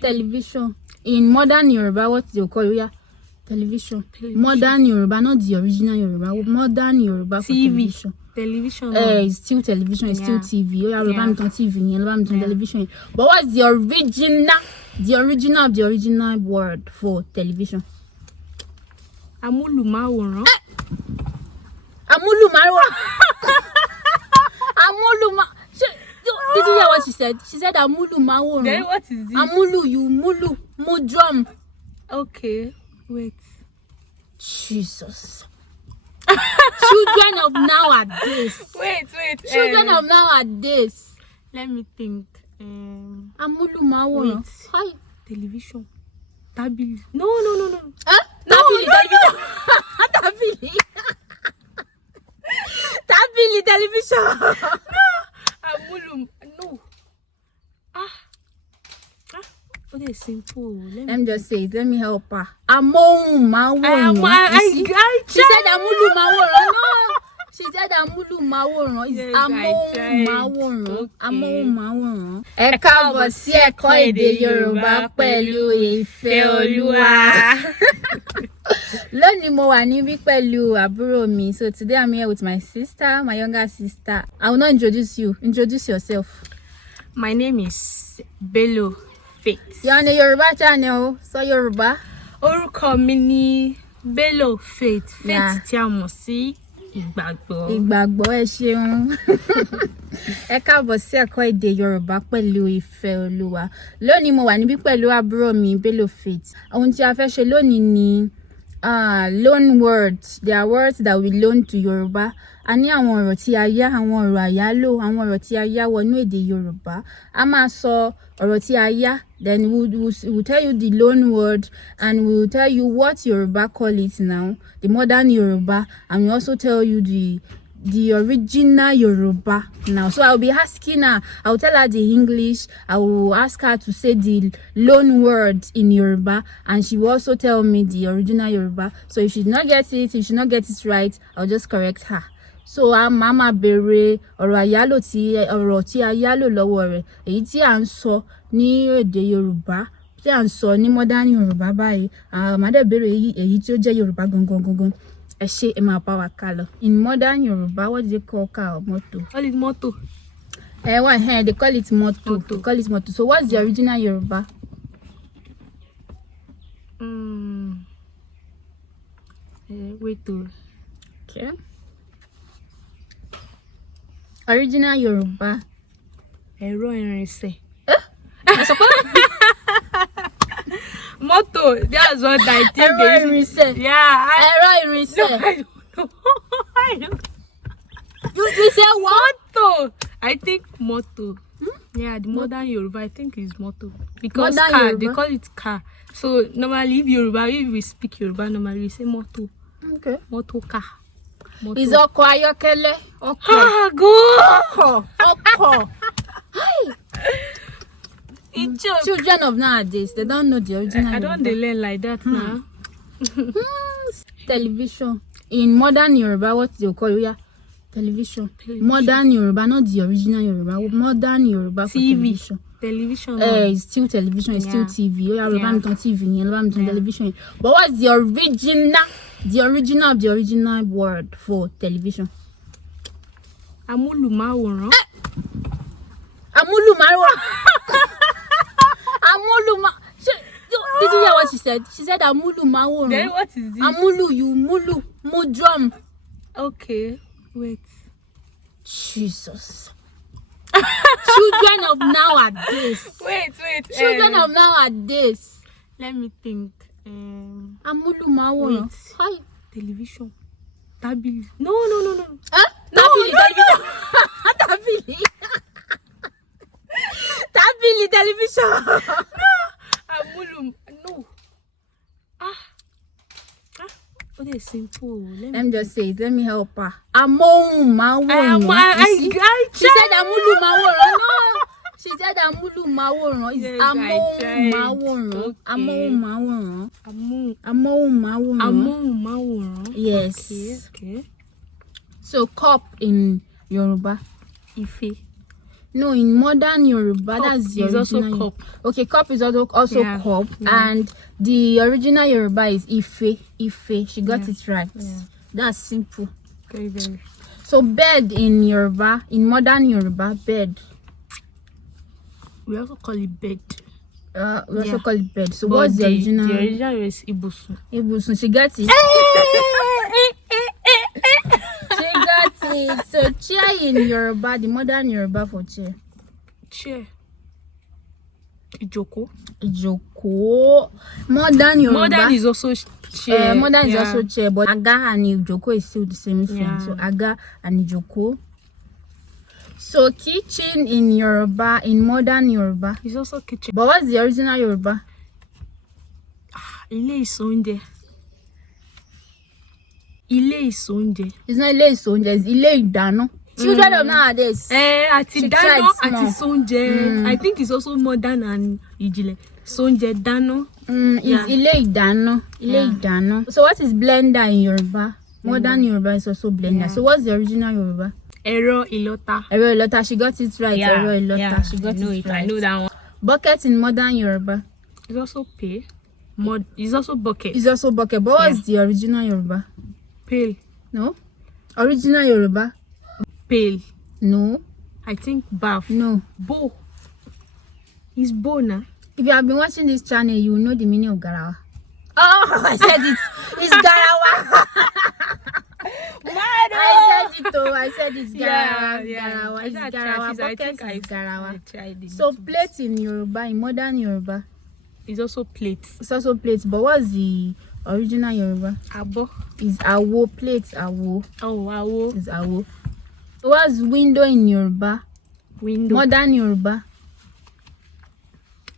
Television. In modern Yorùbá, what they call it? Yeah. Television. Modern Yorùbá, not the original Yorùbá. Modern Yorùbá for television. Television. It's still television. It's still TV. Oh, yeah. TV. Television. But what's the original word for television? Amúlùmáwòrán. Amúlùmáwòrán. Did you hear what she said? She said amúlùmáwòrán. Then what is it? Mulu drum. Okay, wait. Jesus. Children of nowadays. Wait. Children of nowadays. Let me think. Amúlùmáwòrán. Hi. Television. Tábìlì. No. Huh? Tábìlì television. Tábìlì. Tábìlì television. No. What is simple? Let me just say it. Let me help her. Amóhùnmáwòrán. She said amúlùmáwòrán. No. She said amúlùmáwòrán. It's amóhùnmáwòrán. Amóhùnmáwòrán. Ẹ káàbọ̀ sí ẹ̀kọ́ èdè Yorùbá pẹ̀lú ìfẹ́ Olúwa. Lónìí mo wà níbí pẹ̀lú àbúrò mi. So today I'm here with my sister, my younger sister. I will not introduce you. Introduce yourself. My name is Bello Faith. You're on a Yorùbá channel. So Yorùbá. Orúkọ mi ni Bello Faith. Yeah. Faith tí a mọ̀ sí ìgbàgbọ́. Ìgbàgbọ́, ẹ ṣeun. Ẹ káàbọ̀ sí ẹ̀kọ́ èdè Yorùbá pẹ̀lú ìfẹ́ Olúwa. Lónìí mo wà níbí pẹ̀lú àbúrò mi Bello Faith. Ohun tí a fẹ́ ṣe lónìí ni loan words. There are words that we loan to Yorùbá. A ní àwọn ọ̀rọ̀ tí a yá, àwọn ọ̀rọ̀ àyálò, àwọn ọ̀rọ̀ tí a yá wọnú èdè Yorùbá. A máa sọ ọ̀rọ̀ tí a yá, then we'll tell you the loan word, and we'll tell you what Yorùbá call it now, the modern Yorùbá, and we also tell you the original Yorùbá now. So I'll be asking her, I'll tell her the English, I will ask her to say the loan word in Yorùbá, and she will also tell me the original Yorùbá. So if she not get it right, I'll just correct her. So mama bèrè ọ̀rọ̀ tí a yálò lọ́wọ́ rẹ̀, èyí tí à ń sọ ní èdè Yorùbá, tí à ń sọ ní modern Yorùbá báyìí. Màdé bèrè èyí tí ó jẹ́ Yorùbá gangan. Ẹ ṣé, ẹ máa bá wa ká lọ. In modern Yorùbá, what do they call car or motor? Call it motto. They call it motor. They call it motor. So what's the original Yorùbá? Wait. Okay. Original Yorùbá. Ẹ̀rọ ìrìnsẹ̀. Motto. That's what I think. Ẹ̀rọ ìrìnsẹ̀. Yeah. Ẹ̀rọ ìrìnsẹ̀. No, I don't know. You say what? Motto. I think motto. Yeah, the modern Yorùbá, I think is motto. Because Modern car, Yorùbá? they call it car. So normally if we speak Yorùbá, normally we say motto. Okay. Motto car. Motto. Is ọkọ̀ ayọ́kẹ́lẹ́. Ọkọ̀. Hi. Children of nowadays, they don't know the original. I don't learn like that now. Television. In modern Yorùbá, what they call it? Yeah. Television. Modern Yorùbá, not the original Yorùbá. Modern Yorùbá for television. Television. It's still television. It's still TV. Oh, yeah. TV. Television. But what's the original word for television? Amúlùmáwòrán. Amúlùmáwòrán. Did you hear what she said? She said amúlùmáwòrán. Then what is it? Mulu drum. Okay, wait. Jesus. Children of nowadays. Wait. Children of nowadays. Let me think. Amúlùmáwòrán. Hi. Television. Tábìlì. No. Huh? Tábìlì television. Tábìlì television. No. What is simple? Let me just say it. Let me help her. Amóhùnmáwòrán. She said amúlùmáwòrán. No. She said amúlùmáwòrán. It's amóhùnmáwòrán. Amóhùnmáwòrán. Amóhùnmáwòrán. Yes. Okay. So cup in Yorùbá. Ife. No, in modern Yoruba, Cup that's the is also original. cup. Okay, cup is also Yeah, cup, yeah. and the original Yoruba is ife. Ife. She got Yeah, it right. yeah. That's simple. Very, very. So bed in Yoruba, in modern Yoruba, bed. We also call it bed. We also Yeah. call it bed. So But what's the original? The original is ibusun. Ibusun. She got it. She got it. So chair in Yoruba, the modern Yoruba for chair. Chair. Ijoko. Ijoko. Modern Yoruba. Modern is also chair. Modern is Yeah. also chair, but aga and ijoko is still the same thing. Yeah. So aga and ijoko. So kitchen in Yoruba, in modern Yoruba. It's also kitchen. But what's the original Yoruba? Ilé ìsọ̀njẹ. Ilé ìsọ̀njẹ. It's not ile ìsọ̀njẹ, it's ile ìdáná. Children of nowadays. Àti She dáná tried àti small. sọ̀njẹ. I think it's also modern and ìjìnlẹ̀. Sọ̀njẹ dáná. It's Yeah. ile ìdáná. Ile ìdáná. So what is blender in Yoruba? Modern Yoruba is also blender. Yeah. So what's the original Yoruba? Ẹ̀rọ ìlọta. Ẹ̀rọ ìlọta. She got it right. Ẹ̀rọ ìlọta. She got I know it I right. know that one. Bucket in modern Yoruba. It's also pail. It's also bucket. It's also bucket. But what's the original Yoruba? Pail. No. Original Yoruba? Pail. No. I think bath. No. Bowl. It's bowl now. If you have been watching this channel, you will know the meaning of garawa. Oh, I said it. It's garawa. I said it too. I said it's garawa. Garawa. It's garawa. Bucket is garawa. So plate in Yoruba, in modern Yoruba, It's also plates. it's also plate. But what's the original Yoruba? Abo. Is awo. Plate awo. Oh, wow. Is awo. So what's window in Yoruba? Window. Modern Yoruba.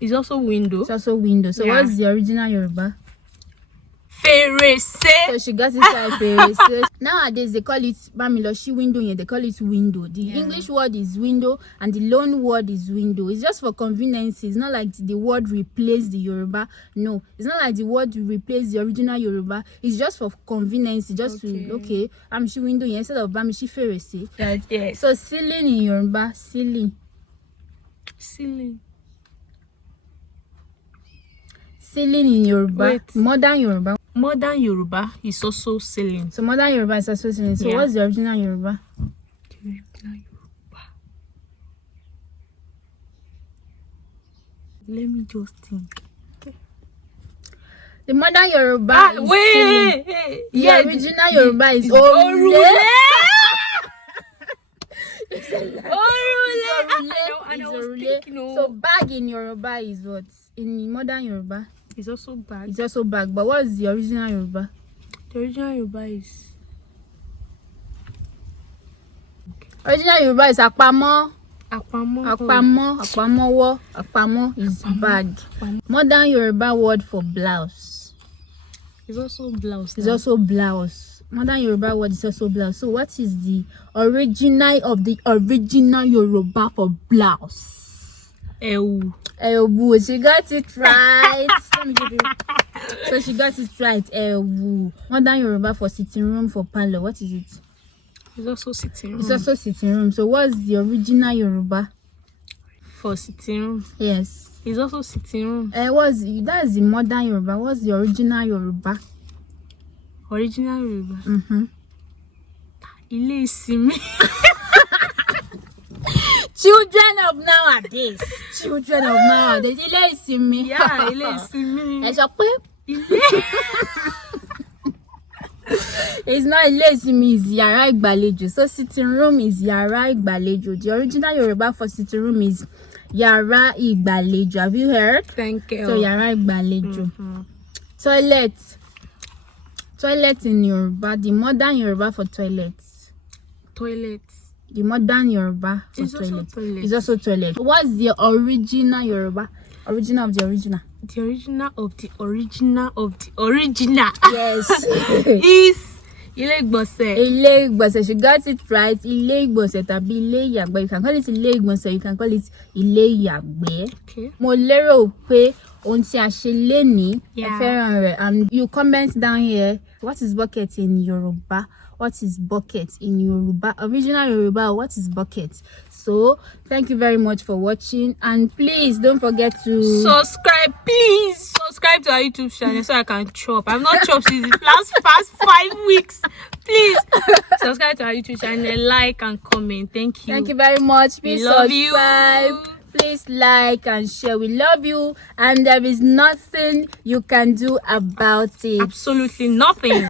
It's also window. It's also window. So Yeah. what's the original Yoruba? Fèrèsé. So she got it right. So nowadays they call it Bamiloshi window. Yeah, they call it window. The English word is window and the loan word is window. It's just for convenience. It's not like the word replace the Yoruba. No, it's not like the word replace the original Yoruba. It's just for convenience. Just to I'm she window yeah, instead of Bamishi Ferese. Right? Yes. So ceiling in Yoruba, ceiling. Ceiling. Ceiling in Yoruba. Wait. Modern Yoruba. Modern Yoruba is also ceiling. So modern Yoruba is also ceiling. So Yeah. what's the original Yoruba? Let me just think. The modern Yoruba is ceiling. The original Yoruba is Orule. It's Orule. So bag in Yoruba is what? In modern Yoruba, It's also bag. it's also bag. But what's the original Yoruba? The original Yoruba is Original Yoruba is apamo. apamo. Apamowo. Apamo is bag. Modern Yoruba word for blouse. It's also blouse. It's also blouse. Modern Yoruba word is also blouse. So what is the original of the original Yoruba for blouse? Ewu. Ewu. She got it right. Let me give you. So she got it right. Ewu. Modern Yoruba for sitting room, for parlor. What is it? It's also sitting room. It's also sitting room. So what's the original Yoruba? For sitting room. Yes. It's also sitting room. That's the modern Yoruba. What's the original Yoruba? Original Yoruba. Ilé ìsinmi. Children of nowadays. Ilé ìsinmi. Yeah, ilé ìsinmi. Ẹ sọ pé Ilé. it's not ilé ìsinmi, it's yàrá ìgbàlejò. So sitting room is yàrá ìgbàlejò. The original Yoruba for sitting room is yàrá ìgbàlejò. Have you heard? Thank you. So yàrá ìgbàlejò. Toilet in Yoruba. The modern Yoruba for toilets. Toilet. The modern Yoruba for It's also toilet. toilet. It's also toilet. What's the original Yoruba? Original of the original. The original of the original of the original. Yes. Is ilé ìgbọ̀nsẹ̀. Ilé ìgbọ̀nsẹ̀. She got it right. Ilé ìgbọ̀nsẹ̀ tàbí ilé ìyàgbẹ́. You can call it ilé ìgbọ̀nsẹ̀. You can call it ilé ìyàgbẹ́. Okay. Mo lérò pé ohun tí a ṣe lénìí ẹ Yeah. fẹ́ràn rẹ̀. And you comment down here, what is bucket in Yoruba? what is bucket in Yoruba, original Yoruba. What is bucket? So thank you very much for watching, and please don't forget to subscribe. Please subscribe to our YouTube channel so I can chop. I've not chopped since the past 5 weeks. Please subscribe to our YouTube channel, like and comment. Thank you. Thank you very much. Please We love subscribe. you. Please like and share. We love you, and there is nothing you can do about it. Absolutely nothing.